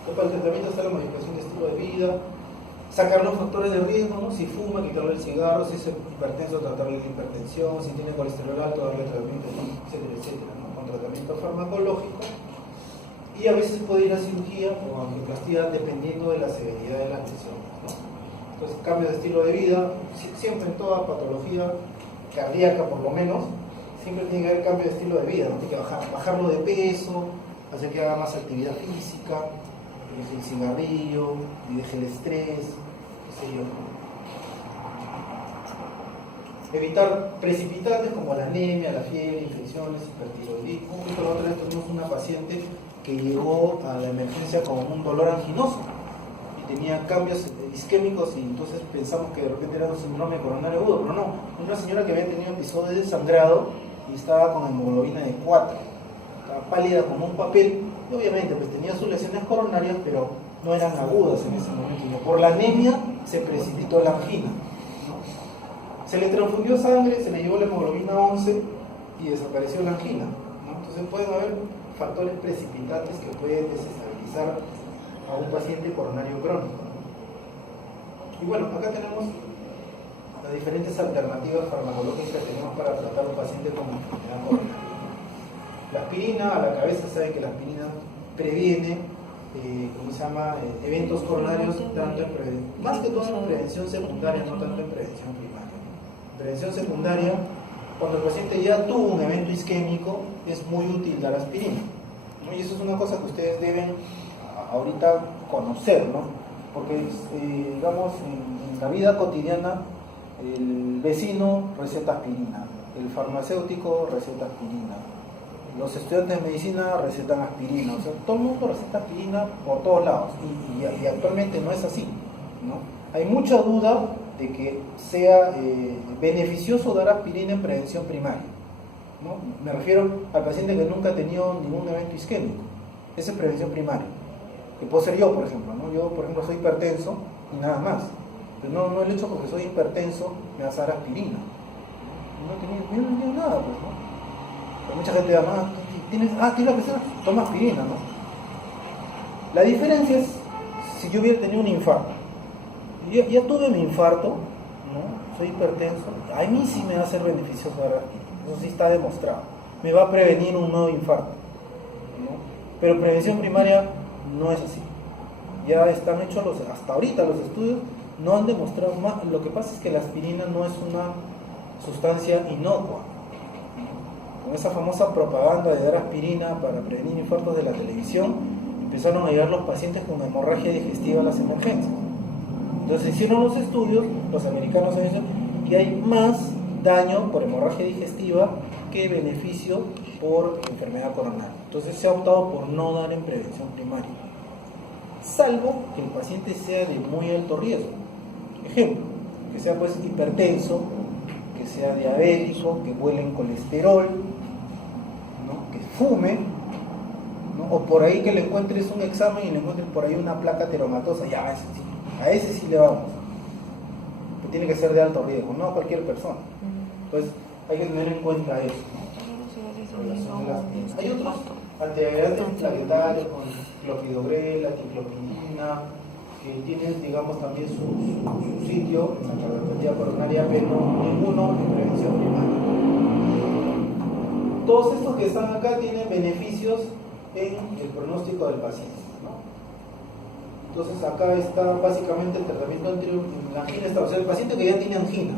Entonces, para el tratamiento está la modificación de estilo de vida, sacar los factores de riesgo, ¿no? Si fuma, quitarle el cigarro; si es hipertenso, tratarle la hipertensión; si tiene colesterol alto, darle tratamiento, etcétera, etcétera, ¿no? Con tratamiento farmacológico. Y a veces puede ir a cirugía o angioplastía dependiendo de la severidad de las lesiones, ¿no? Entonces, cambios de estilo de vida, siempre en toda patología cardíaca por lo menos, siempre tiene que haber cambio de estilo de vida, ¿no? Tiene que bajarlo de peso, hacer que haga más actividad física, que deje el cigarrillo, y deje el estrés, qué sé yo. Evitar precipitantes como la anemia, la fiebre, infecciones, hipertiroidismo. La otra vez tuvimos una paciente que llegó a la emergencia con un dolor anginoso y tenía cambios isquémicos y entonces pensamos que de repente era un síndrome coronario agudo, pero no, una señora que había tenido episodios de sangrado y estaba con hemoglobina de 4, estaba pálida como un papel y obviamente pues tenía sus lesiones coronarias, pero no eran agudas en ese momento. Y por la anemia se precipitó la angina, ¿no? Se le transfundió sangre, se le llevó la hemoglobina 11 y desapareció la angina, ¿no? Entonces pueden haber factores precipitantes que pueden desestabilizar a un paciente coronario crónico. Y bueno, acá tenemos las diferentes alternativas farmacológicas que tenemos para tratar a un paciente con enfermedad coronaria. La aspirina, a la cabeza sabe que la aspirina previene, eventos coronarios, tanto más que todo en prevención secundaria, no tanto en prevención primaria. En prevención secundaria, cuando el paciente ya tuvo un evento isquémico, es muy útil dar aspirina, ¿no? Y eso es una cosa que ustedes deben ahorita conocer, ¿no? Porque, digamos, en la vida cotidiana, el vecino receta aspirina, el farmacéutico receta aspirina, los estudiantes de medicina recetan aspirina, o sea, todo el mundo receta aspirina por todos lados, y actualmente no es así, ¿no? Hay mucha duda de que sea beneficioso dar aspirina en prevención primaria, ¿no? Me refiero al paciente que nunca ha tenido ningún evento isquémico, esa es prevención primaria. Que puedo ser yo, por ejemplo, ¿no? Yo, por ejemplo, soy hipertenso y nada más. Pero no el hecho porque soy hipertenso me vas a dar aspirina. No tenía nada, pues, ¿no? Pero mucha gente dice, tienes la presión, toma aspirina, ¿no? La diferencia es si yo hubiera tenido un infarto. Ya tuve un infarto, ¿no? Soy hipertenso, a mí sí me va a ser beneficioso dar aspirina. Eso sí está demostrado. Me va a prevenir un nuevo infarto, ¿no? Pero prevención primaria no es así. Ya están hechos hasta ahorita los estudios no han demostrado más. Lo que pasa es que la aspirina no es una sustancia inocua. Con esa famosa propaganda de dar aspirina para prevenir infartos de la televisión, empezaron a llegar los pacientes con hemorragia digestiva a las emergencias. Entonces hicieron los estudios, los americanos han dicho que hay más daño por hemorragia digestiva que beneficio por enfermedad coronaria. Entonces se ha optado por no dar en prevención primaria, salvo que el paciente sea de muy alto riesgo. Ejemplo, que sea pues hipertenso, que sea diabético, que huele en colesterol, ¿no? Que fume, ¿no? O por ahí que le encuentres un examen y le encuentres por ahí una placa teромatosa, ya a ese sí le vamos. Que tiene que ser de alto riesgo, no a cualquier persona. Entonces hay que tener en cuenta eso, ¿no? Hay otros antiagregantes plaquetarios con clopidogrel, ticlopidina, que tienen, digamos, también su sitio en la cardiopatía coronaria, pero ninguno en prevención primaria. Todos estos que están acá tienen beneficios en el pronóstico del paciente, ¿no? Entonces acá está básicamente el tratamiento ante la angina, o sea, el paciente que ya tiene angina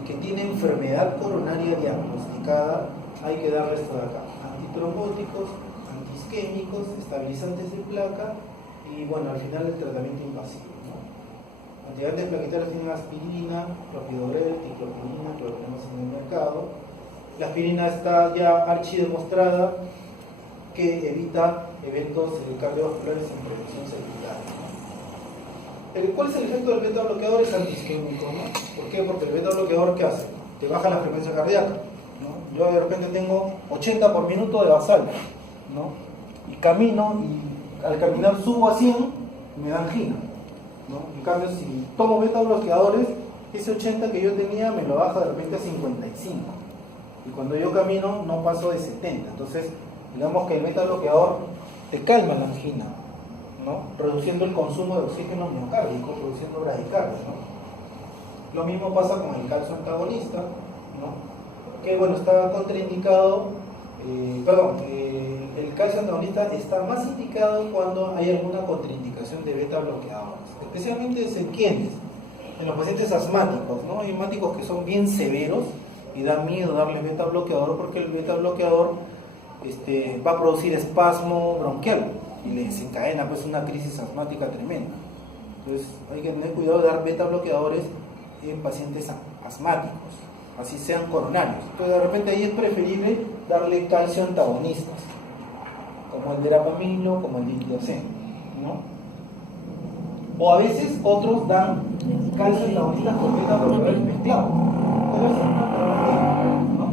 y que tiene enfermedad coronaria diagnosticada, hay que darle esto de acá: antitrombóticos, antiisquémicos, estabilizantes de placa y, bueno, al final el tratamiento invasivo, ¿no? Antiagregantes plaquetarios tienen aspirina, clopidogrel, ticlopidina, que lo tenemos en el mercado. La aspirina está ya archidemostrada que evita eventos cardiovasculares en prevención secundaria, ¿no? ¿Cuál es el efecto del beta bloqueador? Es antiisquémico, ¿no? ¿Por qué? Porque el beta bloqueador, ¿qué hace? Te baja la frecuencia cardíaca, ¿no? Yo de repente tengo 80 por minuto de basal, ¿no? Y camino, y al caminar subo a 100, me da angina, ¿no? En cambio, si tomo beta bloqueadores, ese 80 que yo tenía me lo baja de repente a 55. Y cuando yo camino no paso de 70. Entonces, digamos que el beta bloqueador te calma la angina, ¿no? Reduciendo el consumo de oxígeno miocárdico, produciendo bradicardia, ¿no? Lo mismo pasa con el calcio antagonista, ¿no? Que, bueno, está contraindicado, el calcio antagonista está más indicado cuando hay alguna contraindicación de beta bloqueadores, especialmente en quienes en los pacientes asmáticos, ¿no? Hay asmáticos que son bien severos y da miedo darles beta bloqueador porque el beta bloqueador va a producir espasmo bronquial y le desencadena pues una crisis asmática tremenda. Entonces hay que tener cuidado de dar beta bloqueadores en pacientes asmáticos, así sean coronarios. Entonces de repente ahí es preferible darle calcio antagonistas, como el verapamilo, como el diltiazem, ¿no? O a veces otros dan calcio antagonistas con beta bloqueadores mezclados. Puede ser una alternativa, ¿no?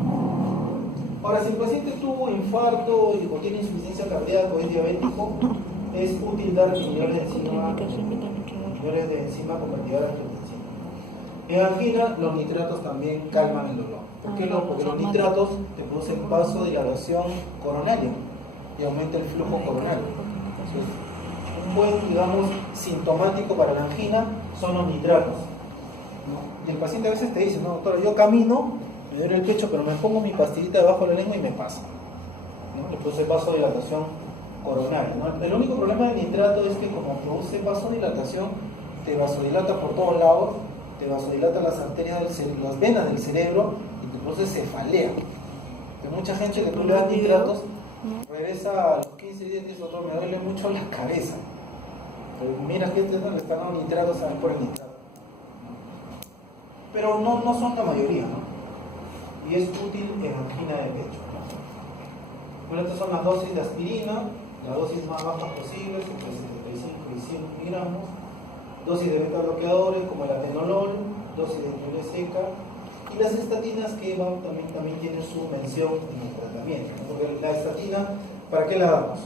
Ahora, si el paciente tuvo infarto o tiene insuficiencia cardíaca o es diabético, es útil dar inhibidores de enzima convertidora de angiotensina. En angina, los nitratos también calman el dolor. ¿Por qué no? Porque los nitratos te producen vasodilatación coronaria y aumenta el flujo coronario. Entonces, un buen, digamos, sintomático para la angina son los nitratos, ¿no? Y el paciente a veces te dice, no, doctora, yo camino, me duele el pecho, pero me pongo mi pastillita debajo de la lengua y me pasa, ¿no? Le produce vasodilatación coronaria, ¿no? El único problema del nitrato es que como produce vasodilatación, te vasodilata por todos lados, te vasodilata las arterias del cerebro, las venas del cerebro y te produce cefalea. Hay mucha gente que tú le das nitratos, regresa a los 15 días y dice, doctor, me duele mucho la cabeza. Pero mira, gente no le están dando nitratos, saben por el nitrato. Pero no son la mayoría, ¿no? Y es útil en angina de pecho, ¿no? Bueno, estas son las dosis de aspirina, la dosis más baja posible, entre 75 y 100 miligramos. Dosis de beta bloqueadores como el atenolol, dosis de nieve seca, y las estatinas que también tienen su mención en el tratamiento, ¿no? Porque la estatina, ¿para qué la damos?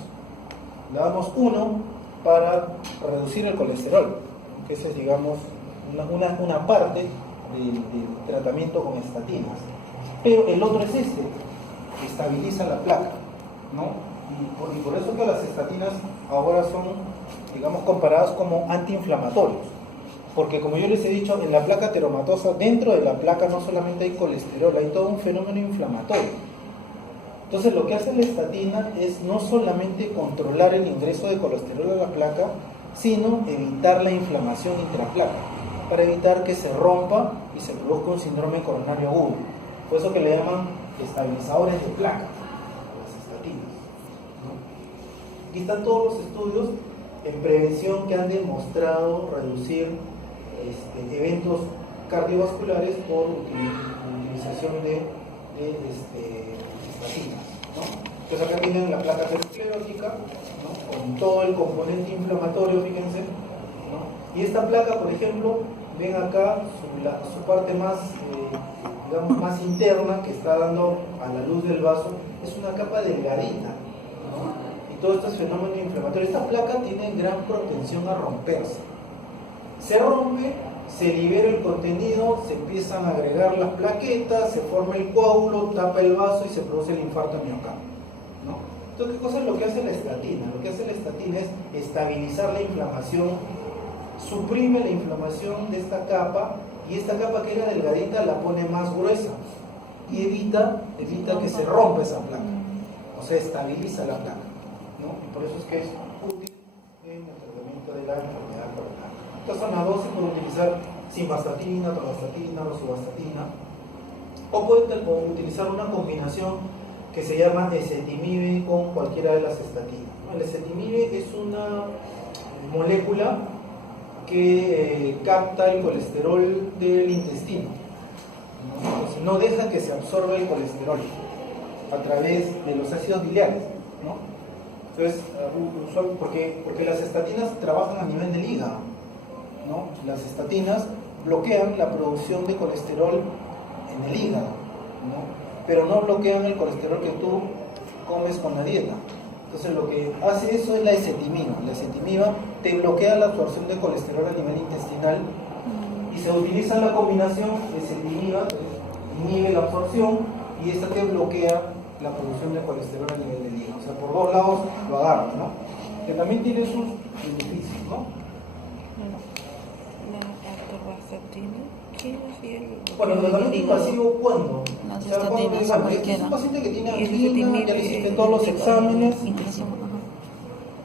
La damos uno para reducir el colesterol, que esa es, digamos, una parte del tratamiento con estatinas. Pero el otro es que estabiliza la placa, ¿no? Y por eso que las estatinas ahora son, digamos, comparadas como antiinflamatorios. Porque como yo les he dicho, en la placa ateromatosa, dentro de la placa no solamente hay colesterol, hay todo un fenómeno inflamatorio. Entonces lo que hace la estatina es no solamente controlar el ingreso de colesterol a la placa, sino evitar la inflamación intraplaca, para evitar que se rompa y se produzca un síndrome coronario agudo. Por eso que le llaman estabilizadores de placa, las estatinas, ¿no? Aquí están todos los estudios en prevención que han demostrado reducir eventos cardiovasculares por utilización de estatinas, ¿no? Entonces acá tienen la placa aterosclerótica, ¿no? Con todo el componente inflamatorio, fíjense, ¿no? Y esta placa, por ejemplo, ven acá su parte más, digamos, más interna, que está dando a la luz del vaso, es una capa delgadita, ¿no? Y todo esto es fenómeno inflamatorio. Esta placa tiene gran propensión a romperse. Se rompe, se libera el contenido, se empiezan a agregar las plaquetas, se forma el coágulo, tapa el vaso y se produce el infarto miocardio, ¿no? Entonces, ¿qué cosa es lo que hace la estatina? Lo que hace la estatina es estabilizar la inflamación, suprime la inflamación de esta capa, y esta capa que era delgadita la pone más gruesa y evita que se rompa esa placa, o sea, estabiliza la placa, ¿no? Y por eso es que es útil en el tratamiento de la enfermedad coronaria. Estas son las dosis, pueden utilizar simvastatina, torvastatina, rosuvastatina, o pueden utilizar una combinación que se llama ezetimibe con cualquiera de las estatinas, ¿no? El ezetimibe es una molécula que capta el colesterol del intestino, ¿no? Entonces, no deja que se absorba el colesterol a través de los ácidos biliares, ¿no? Entonces, porque las estatinas trabajan a nivel del hígado, ¿no? Las estatinas bloquean la producción de colesterol en el hígado, ¿no? Pero no bloquean el colesterol que tú comes con la dieta. Entonces lo que hace eso es la ezetimiba. La ezetimiba te bloquea la absorción de colesterol a nivel intestinal y se utiliza la combinación ezetimiba, inhibe la absorción, y esta te bloquea la producción de colesterol a nivel del hígado. O sea, por dos lados lo agarras, ¿no? Que también tiene sus beneficios, ¿no? Bueno, el tratamiento invasivo, ¿cuándo? O sea, cuando es un paciente que tiene angina, ya le hiciste todos los exámenes,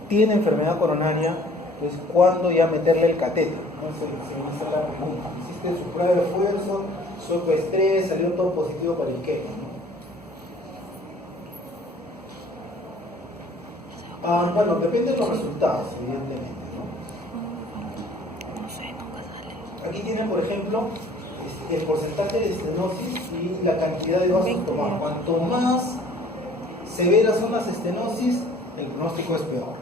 tiene enfermedad coronaria, pues cuando ya meterle el catéter. No sé, se hizo la pregunta. Hiciste su prueba de esfuerzo, su ecoestrés, salió todo positivo para el qué, ¿no? Bueno, depende de los resultados, evidentemente, ¿no? Aquí tienen, por ejemplo, el porcentaje de estenosis y la cantidad de vasos tomados. Cuanto más severas son las estenosis, el pronóstico es peor.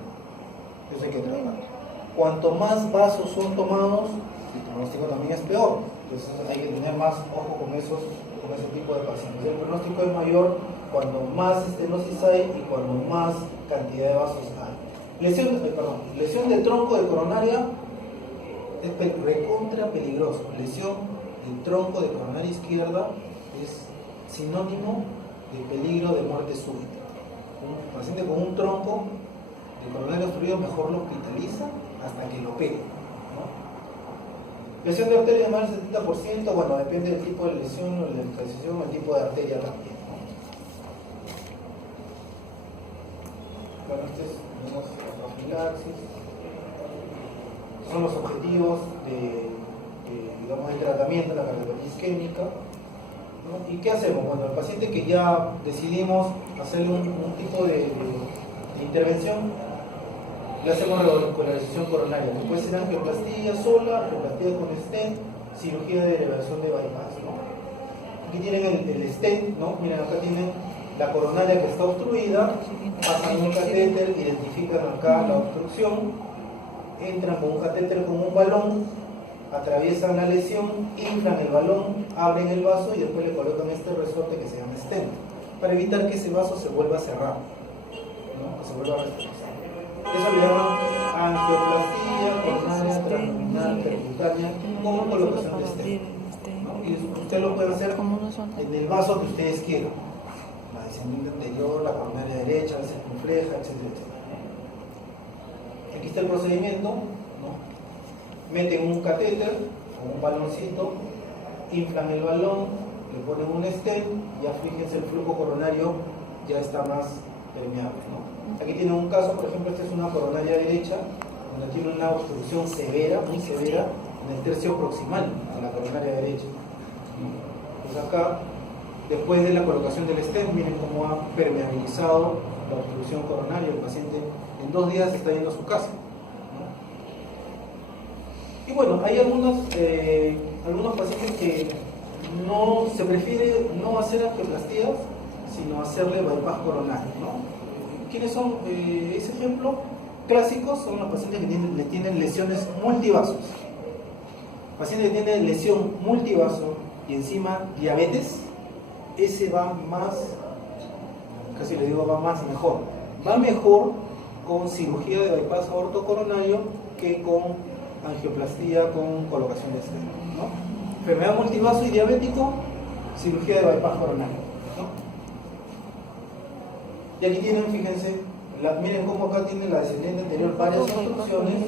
Eso hay que tratar. Cuanto más vasos son tomados, el pronóstico también es peor. Entonces hay que tener más ojo con ese tipo de pacientes. El pronóstico es mayor cuando más estenosis hay y cuando más cantidad de vasos hay. Lesión de tronco de coronaria es recontra peligroso. Lesión del tronco de coronaria izquierda es sinónimo de peligro de muerte súbita. Un paciente con un tronco de coronaria obstruido mejor lo hospitaliza hasta que lo opere, ¿no? Lesión de arteria de más del 70%, bueno, depende del tipo de lesión, la localización, el tipo de arteria también, ¿no? Bueno, tenemos la profilaxis, son los objetivos digamos, del tratamiento de la cardiopatía isquémica, ¿no? ¿Y qué hacemos? Bueno, al paciente que ya decidimos hacerle un tipo de intervención, le hacemos regularización coronaria. Después será angioplastía sola, angioplastía con stent, cirugía de elevación de bypass, ¿no? Aquí tienen el stent, ¿no? Miren, acá tienen la coronaria que está obstruida, pasan un catéter, identifican acá la obstrucción, entran con un catéter con un balón, atraviesan la lesión, inflan el balón, abren el vaso y después le colocan este resorte que se llama stent, para evitar que ese vaso se vuelva a cerrar, ¿no? Que se vuelva a restringir. Eso le llaman angioplastía coronaria transluminal percutánea con colocación de stent, ¿no? Y usted lo puede hacer en el vaso que ustedes quieran, la descendiente anterior, la coronaria derecha, la circunfleja, etcétera, etcétera. Aquí está el procedimiento, ¿no? Meten un catéter o un baloncito, inflan el balón, le ponen un stent, ya fíjense el flujo coronario ya está más permeable, ¿no? Aquí tienen un caso, por ejemplo, esta es una coronaria derecha, donde tiene una obstrucción severa, muy severa, en el tercio proximal de la coronaria derecha. Pues acá, después de la colocación del stent, miren cómo ha permeabilizado la obstrucción coronaria. El paciente en 2 días está yendo a su casa, ¿no? Y bueno, hay algunos pacientes que no se prefiere no hacer angioplastías, sino hacerle bypass coronario, ¿no? ¿Quiénes son ese ejemplo? Clásicos son los pacientes que tienen lesiones multivasos. Paciente que tiene lesión multivaso y encima diabetes, ese va más, casi le digo va más mejor. Va mejor con cirugía de bypass aortocoronario que con angioplastía con colocación de stent, ¿no? Enfermedad multivaso y diabético, cirugía de bypass coronario, ¿no? Y aquí tienen, fíjense, miren cómo acá tiene la descendiente anterior varias obstrucciones, ¿no?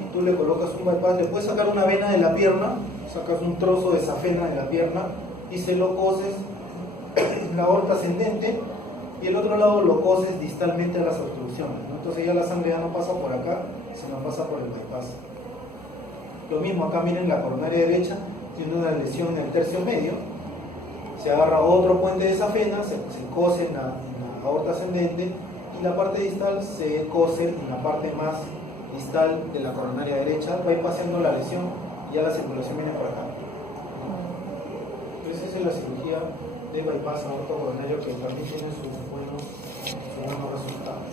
Y tú le colocas un bypass, le puedes sacar una vena de la pierna, sacas un trozo de esa vena de la pierna y se lo coses en la aorta ascendente y el otro lado lo coses distalmente a las obstrucciones, ¿no? Entonces ya la sangre ya no pasa por acá, sino pasa por el bypass. Lo mismo acá, miren la coronaria derecha, tiene una lesión en el tercio medio, se agarra otro puente de esa vena, se cose en la aorta ascendente y la parte distal se cose en la parte más distal de la coronaria derecha, va paseando la lesión y ya la circulación viene por acá. Entonces esa es la cirugía de bypass aortocoronario que también tiene sus buenos resultados.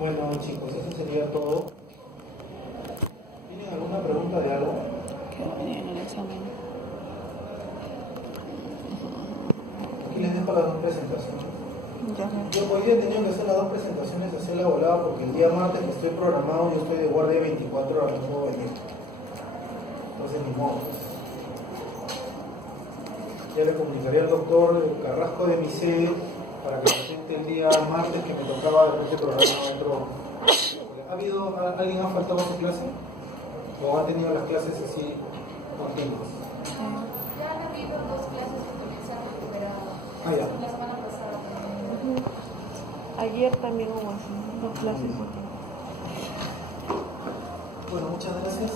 Bueno chicos, eso sería todo. ¿Tienen alguna pregunta de algo? Quedó bien el examen. Aquí les dejo las 2 presentaciones. Ya. Yo hoy día he tenido que hacer las 2 presentaciones de hacer la volada porque el día martes que estoy programado yo estoy de guardia 24 horas, no puedo venir. Entonces ni modo. Ya le comunicaría al doctor Carrasco de mi sede para que presente el día martes que me tocaba después de programado otro. ¿Alguien ha faltado a su clase? ¿O ha tenido las clases así continuas? Ya han habido 2 clases que comenzaron recuperadas. Ya. La semana pasada. Ayer también hubo así, 2 clases. Bueno, muchas gracias.